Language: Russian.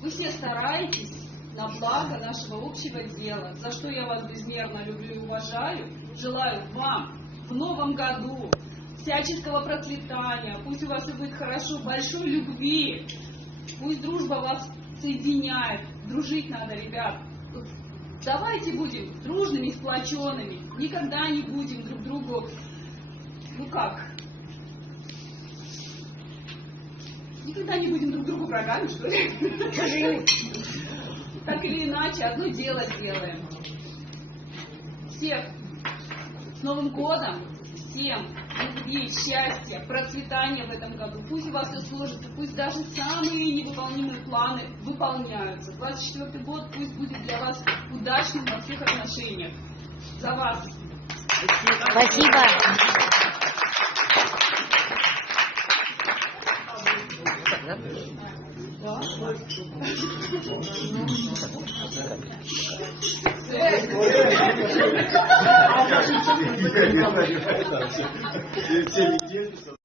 Вы все стараетесь на благо нашего общего дела, за что я вас безмерно люблю и уважаю. Желаю вам в новом году всяческого процветания, пусть у вас и будет хорошо, большой любви, пусть дружба вас соединяет. Дружить надо, ребят. Давайте будем дружными, сплоченными, никогда не будем друг другу, никогда не будем друг другу врагами, что ли? Так или иначе, одно дело сделаем. Всех с Новым годом, всем любви, счастья, процветания в этом году. Пусть у вас все сложится, пусть даже самые невыполнимые планы выполняются. 24-й год пусть будет для вас удачным во всех отношениях. За вас. Спасибо. Все